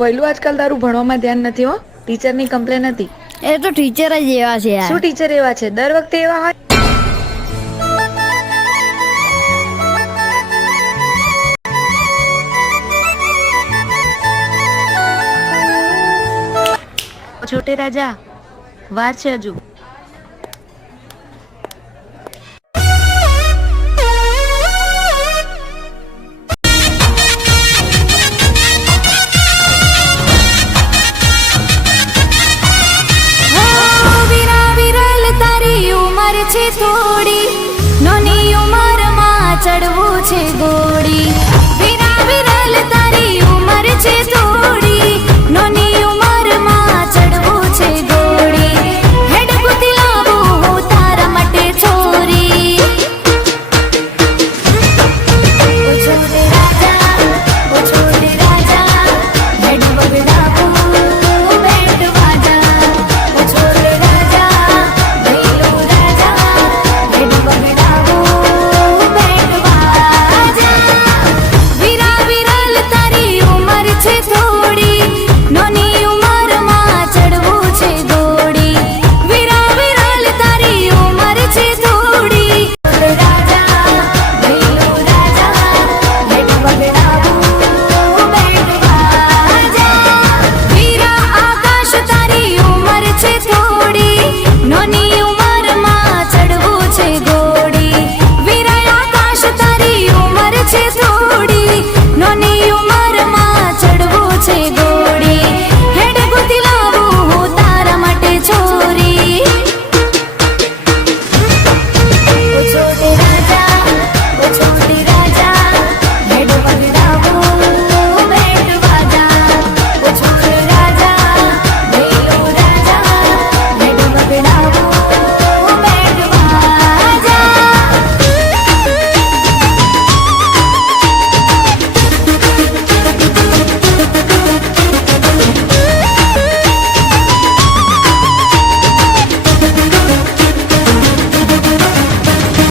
પહેલું આજકાલ તારું ભણવામાં ધ્યાન નથી હો. ટીચરની કમ્પ્લેન હતી. એ તો ટીચર જ એવા છે યાર. શું ટીચર એવા છે? દર વખતે એવા હોય. છોટે રાજા વાર છે હજુ.